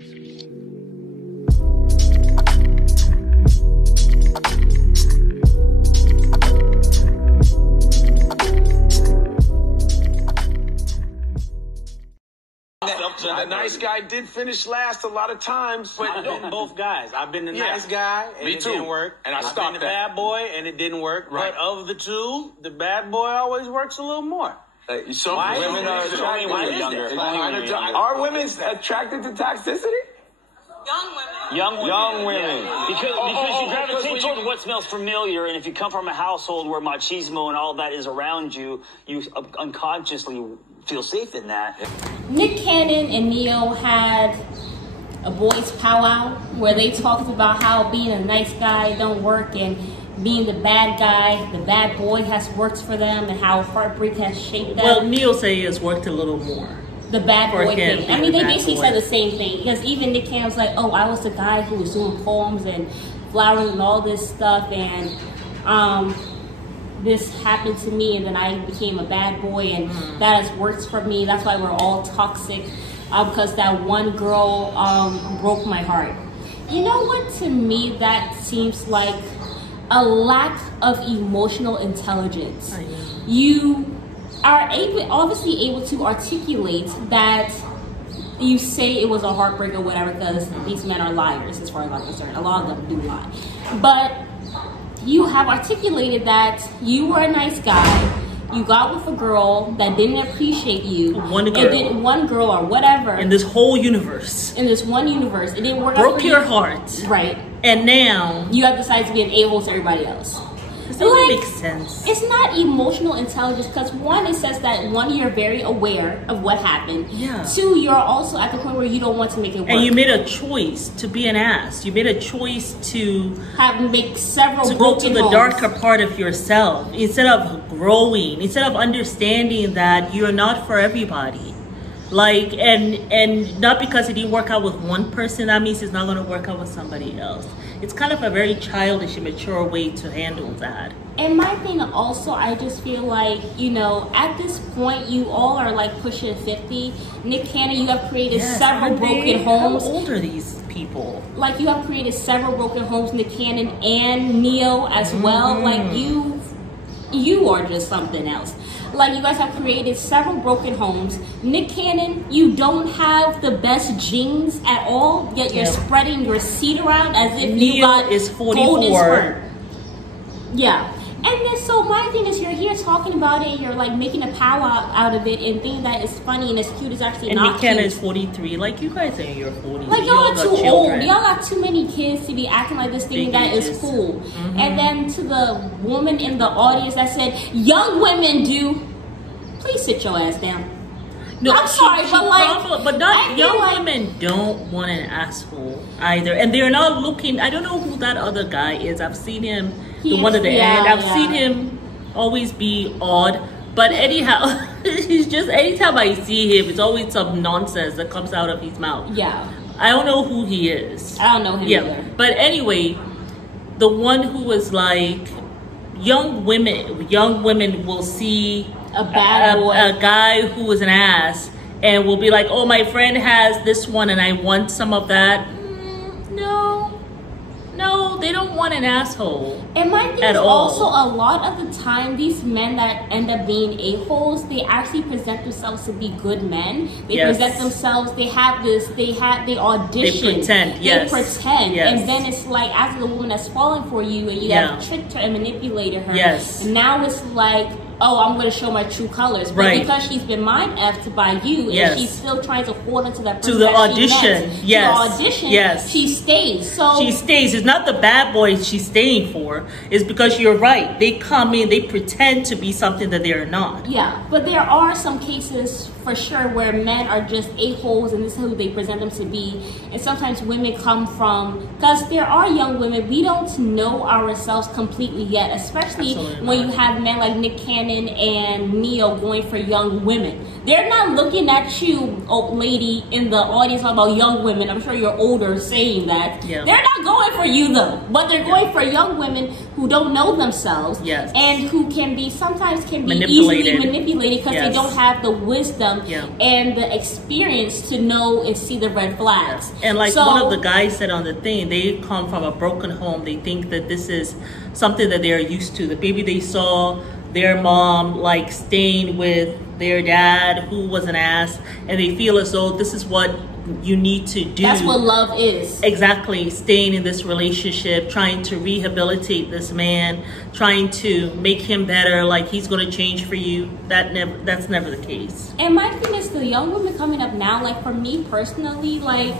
The nice guy did finish last a lot of times. But I've been both guys. I've been the nice guy, and it didn't work. And I've been the bad boy, and it didn't work. Right. But of the two, the bad boy always works a little more. So women are younger. Are women attracted to toxicity? Young women. Because you gravitate toward what smells familiar, and if you come from a household where machismo and all that is around you, you unconsciously feel safe in that. Nick Cannon and Neo had a boys' powwow where they talked about how being a nice guy don't work and being the bad guy, the bad boy has worked for them, and how Heartbreak has shaped them. Well, Neo say it's worked a little more. The bad boy thing. I mean, they basically said the same thing, because even Nick Cannon was like, oh, I was the guy who was doing poems and flowers and all this stuff, and this happened to me, and then I became a bad boy, and that has worked for me. That's why we're all toxic, because that one girl broke my heart. You know what? To me, that seems like a lack of emotional intelligence. You are obviously able to articulate that you say it was a heartbreak or whatever, because these men are liars as far as I'm concerned. A lot of them do lie. But you have articulated that you were a nice guy, you got with a girl that didn't appreciate you. One girl or whatever. In this whole universe. In this one universe. It didn't work out. Broke your heart. Right. And now you have decided to be an a-hole to everybody else. Does that make sense? It's not emotional intelligence, because one, it says that one, you're very aware of what happened. Yeah. Two, you're also at the point where you don't want to make it work. And you made a choice to be an ass. You made a choice to make several to go to the darker part of yourself, instead of growing, instead of understanding that you're not for everybody. Like, and not because it didn't work out with one person, that means it's not going to work out with somebody else. It's kind of a very childish and mature way to handle that. And my thing also, I just feel like, you know, at this point, you all are like pushing 50. Nick Cannon, you have created several broken homes. How old are these people? Like, you have created several broken homes, Nick Cannon and Neo as well. Like, you are just something else. Like, you guys have created several broken homes. Nick Cannon, you don't have the best genes at all, yet you're spreading your seed around as if you got is 44. Yeah. And then, so my thing is, you're here talking about it, you're like making a powwow out of it and thinking that it's funny and it's cute. It's actually not cute. And Nick Cannon is 43. Like, you guys are in your 40s. Like, y'all are too old. Y'all got too many kids to be acting like this, thinking that is cool. And then to the woman in the audience that said, young women do, please sit your ass down. No, I'm sorry, but not young women don't want an asshole either, and they're not looking. I don't know who that other guy is. I've seen him, the one at the end. I've seen him always be odd, but anyhow, he's just, anytime I see him, it's always some nonsense that comes out of his mouth. Yeah, I don't know who he is. I don't know him either. But anyway, the one who was like, young women will see a guy who is an ass and will be like, oh, my friend has this one and I want some of that. No, they don't want an asshole. And my thing is also, a lot of the time, these men that end up being a-holes, they actually present themselves to be good men. They present themselves, they audition. They pretend, They pretend. And then it's like, as the woman that's falling for you, and you have tricked her and manipulated her. And now it's like, oh, I'm going to show my true colors. But because she's been mind-effed by you, and she's still trying to hold into that person, to the audition. She stays. So she stays. It's not the bad boys she's staying for. It's because you're right. They come in, they pretend to be something that they're not. Yeah, but there are some cases for sure where men are just a-holes, and this is who they present them to be. And sometimes women come from, because there are young women, we don't know ourselves completely yet, especially when you have men like Nick Cannon and Neo going for young women. They're not looking at you, old lady in the audience, talking about young women. I'm sure you're older saying that. They're not not going for you though, but they're going for young women who don't know themselves, Yes. and who can be Manipulated. easily manipulated because Yes. they don't have the wisdom Yeah. and the experience to know and see the red flags. And like So- one of the guys said on the thing, they come from a broken home. They think that this is something that they're used to. The baby they saw their mom like staying with their dad who was an ass, and they feel as though this is what you need to do. That's what love is. Exactly, staying in this relationship, trying to rehabilitate this man, trying to make him better, like he's going to change for you. That's never the case. And my thing is, the young women coming up now, like for me personally, like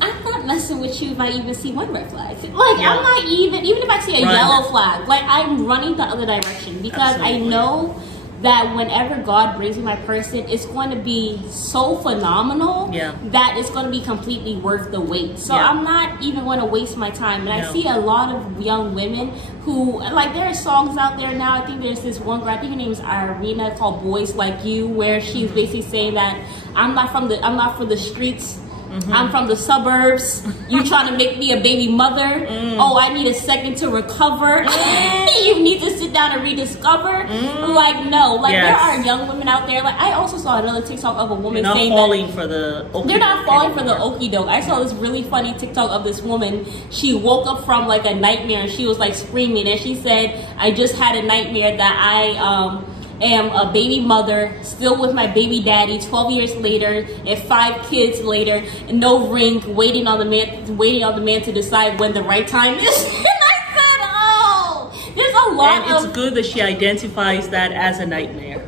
I'm not messing with you if I even see one red flag. Like Yeah. I'm not even if I see a Run. yellow flag, like I'm running the other direction because Absolutely. I know that whenever God brings me my person, it's going to be so phenomenal Yeah. that it's going to be completely worth the wait. So Yeah. I'm not even going to waste my time. And No. I see a lot of young women who, like, there are songs out there now. I think there's this one girl, I think her name is Irina, called "Boys Like You," where she's basically saying that I'm not for the streets. I'm from the suburbs. You trying to make me a baby mother? Oh, I need a second to recover. You need to sit down and rediscover. Like, no, like Yes. there are young women out there. Like I also saw another TikTok of a woman You're not saying falling for the they're not falling for the anymore. okie doke. I saw this really funny TikTok of this woman. She woke up from like a nightmare and she was like screaming, and she said, "I just had a nightmare that I am a baby mother, still with my baby daddy 12 years later and 5 kids later, and no ring, waiting on the man to decide when the right time is." And I said, "Oh, there's a lot And it's of good that she identifies that as a nightmare.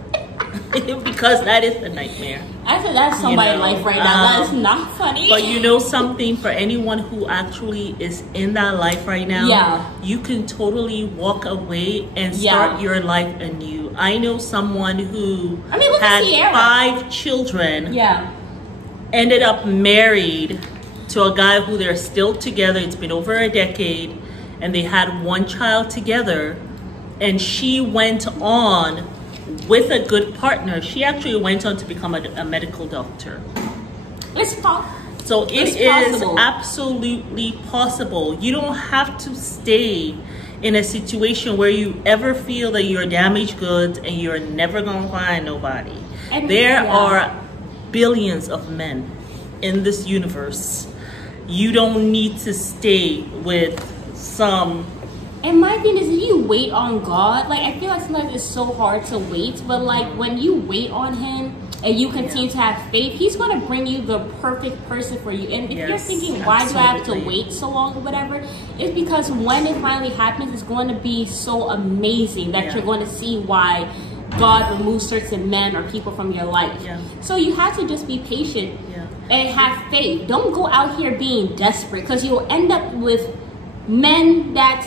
Because that is a nightmare. I said that's somebody's know, life right now. That is not funny." But you know something, for anyone who actually is in that life right now, Yeah. you can totally walk away and Yeah. start your life anew. I know someone who I mean, look at had Sierra. 5 children, yeah. ended up married to a guy who they're still together. It's been over a decade, and they had 1 child together, and she went on with a good partner. She actually went on to become a medical doctor. It's fun. So it It's is possible. absolutely possible. You don't have to stay in a situation where you ever feel that you're damaged goods and you're never going to find nobody. And There yeah. are billions of men in this universe. You don't need to stay with some. And my thing is, if you wait on God, like I feel like sometimes it's so hard to wait, but like when you wait on Him and you continue to have faith, He's going to bring you the perfect person for you. And if you're Yes, thinking, why do I have to absolutely. wait so long or whatever, it's because when it finally happens, it's going to be so amazing that Yeah. you're going to see why God removes certain men or people from your life. Yeah. So you have to just be patient Yeah. and have faith. Don't go out here being desperate, because you'll end up with men that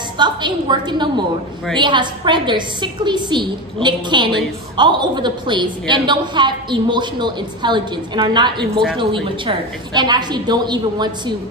stuff ain't working no more. Right. They have spread their sickly seed, All Nick over the Cannon, place. all over the place, Yeah. and don't have emotional intelligence and are not emotionally Exactly. mature, Exactly. and actually don't even want to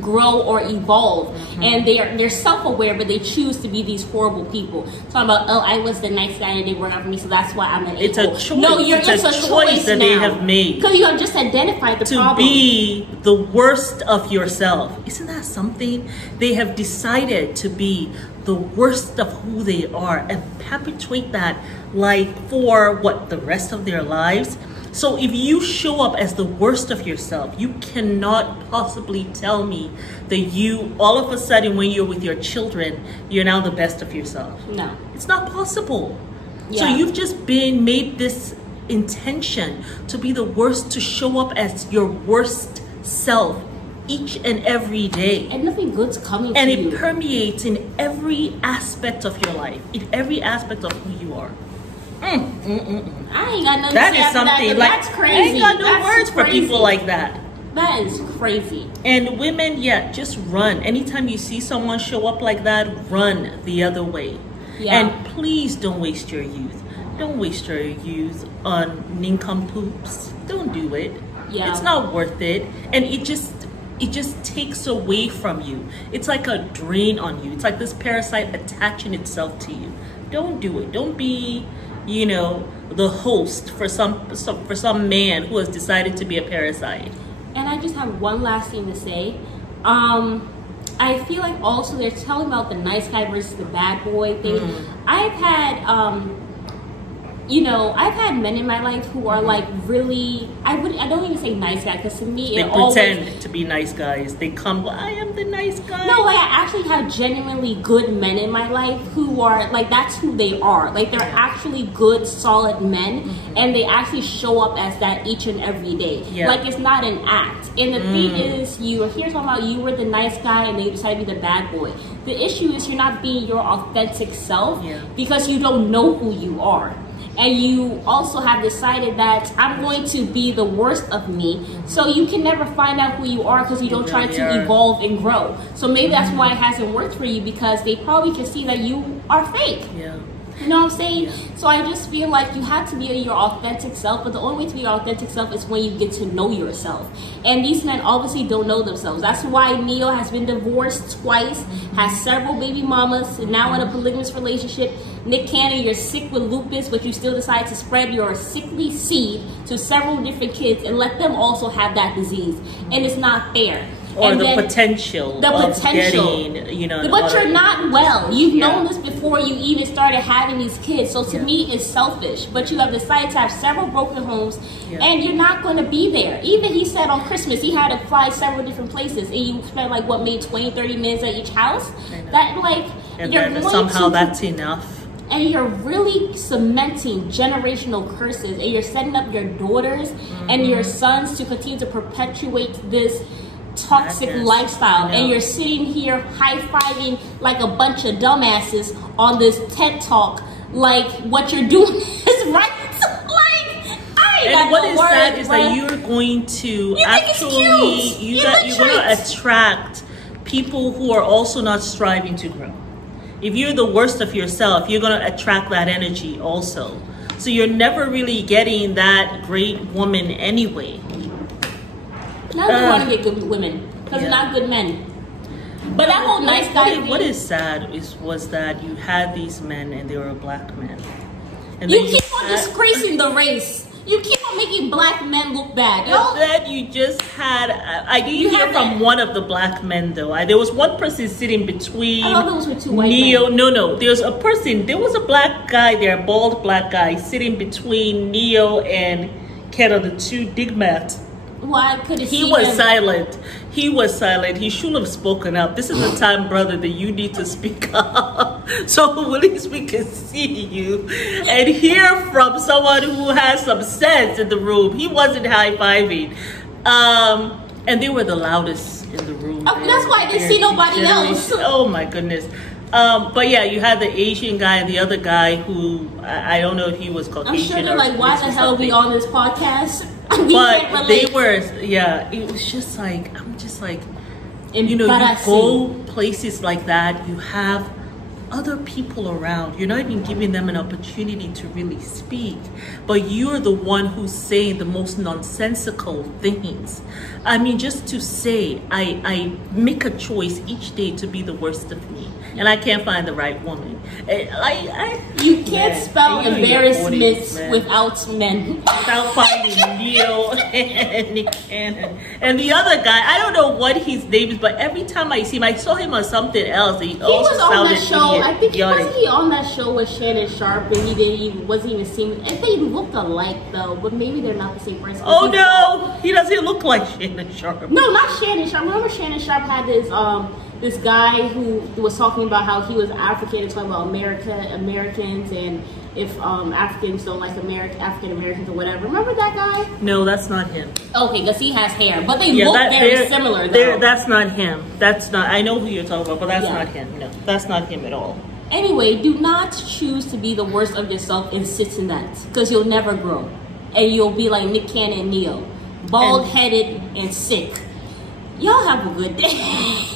grow or evolve. Mm-hmm. And they're self-aware, but they choose to be these horrible people. Talking about, oh, I was the nice guy and it didn't work out for me, so that's why I'm an It's a a-hole. choice. No, It's a choice choice that they have made. because you have just identified the To problem. be the worst of yourself. Isn't that something? They have decided to be the worst of who they are and perpetuate that like for what, the rest of their lives. So if you show up as the worst of yourself, you cannot possibly tell me that you, all of a sudden when you're with your children, you're now the best of yourself. No. It's not possible. So Yeah. you've just made this intention to be the worst, to show up as your worst self each and every day. And nothing good's coming And to you. it permeates in every aspect of your life, in every aspect of who you are. I ain't got nothing That to say is after something, that, like, that's crazy. I ain't got no That's words for crazy. people like that. That is crazy. And women, yeah, just run. Anytime you see someone show up like that, run the other way. Yeah. And please don't waste your youth. Don't waste your youth on nincompoops. Don't do it. Yeah. It's not worth it. And it just takes away from you. It's like a drain on you. It's like this parasite attaching itself to you. Don't do it. Don't be, the host for some man who has decided to be a parasite. And I just have one last thing to say. I feel like also they're telling about the nice guy versus the bad boy thing. I've had I've had men in my life who are like really, I don't even say nice guy, because to me they it pretend always, to be nice guys. They come, well, I am the nice guy. no, like I actually have genuinely good men in my life who are like, that's who they are. Like they're actually good, solid men, and they actually show up as that each and every day. Like it's not an act. And the thing is, you're here talking about you were the nice guy and then you decided to be the bad boy. The issue is you're not being your authentic self because you don't know who you are. And you also have decided that I'm going to be the worst of me. So you can never find out who you are because you don't try to evolve and grow. So maybe that's why it hasn't worked for you, because they probably can see that you are fake. You know what I'm saying? So I just feel like you have to be your authentic self, but the only way to be your authentic self is when you get to know yourself. And these men obviously don't know themselves. That's why Neo has been divorced twice, has several baby mamas, and now in a polygamous relationship. Nick Cannon, you're sick with lupus, but you still decide to spread your sickly seed to several different kids and let them also have that disease. And it's not fair. Or and the then, potential of getting, but you're not well. You've known this before you even started having these kids. So to me, it's selfish. But you have decided to have several broken homes, and you're not going to be there. Even he said on Christmas, he had to fly several different places, and you spent like, what, maybe 20, 30 minutes at each house? That, like, and you're then going somehow to, that's enough. and you're really cementing generational curses, and you're setting up your daughters and your sons to continue to perpetuate this toxic lifestyle. And you're sitting here high-fiving like a bunch of dumbasses on this TED Talk like what you're doing is right. Like, I ain't and got what no is words, sad is bruh. that you're going to actually, you're illiterate. going to attract people who are also not striving to grow. If you're the worst of yourself, you're going to attract that energy also. So you're never really getting that great woman anyway. None of them want to get good women because they're not good men. But that whole nice guy what is sad was that you had these men and they were black men. And you keep on disgracing the race. You keep on making black men look bad. And then you just had, I didn't hear from one of the black men though. There was one person sitting between I thought those were two white Neo. men. No, there was a black guy there, a bald black guy, sitting between Neo and Kenna, the two digmat. Why could it He was silent. He was silent. He shouldn't have spoken up. This is the time, brother, that you need to speak up. So at least we can see you and hear from someone who has some sense in the room. He wasn't high-fiving. And they were the loudest in the room. That's why I didn't see nobody else. Oh, my goodness. But yeah, you had the Asian guy and the other guy who, I don't know if he was Caucasian. I'm sure they're like, why the hell are we on this podcast? But they were, it was just like, I'm just like, you know, you go places like that, you have other people around. You're not even giving them an opportunity to really speak, but you're the one who's saying the most nonsensical things. I mean, just to say, I make a choice each day to be the worst of me, and I can't find the right woman. You can't spell embarrassment without men. Without finding Neo and Nick Cannon. And the other guy, I don't know what his name is, but every time I see him, I saw him on something else. He was on that show. I think idiotic. wasn't he on that show with Shannon Sharp, and he wasn't even seen. I think they looked alike though, but maybe they're not the same person. Oh no, he doesn't look like Shannon Sharp. No, not Shannon Sharp. Remember Shannon Sharp had this guy who was talking about how he was African and talking about Americans, and if Africans don't like African Americans or whatever. Remember that guy? No, that's not him. Okay, because he has hair, but they look very similar though. That's not him. That's not. I know who you're talking about, but that's not him. No, that's not him at all. Anyway, do not choose to be the worst of yourself and sit in that, because you'll never grow, and you'll be like Nick Cannon and Neo, bald-headed and sick. Y'all have a good day.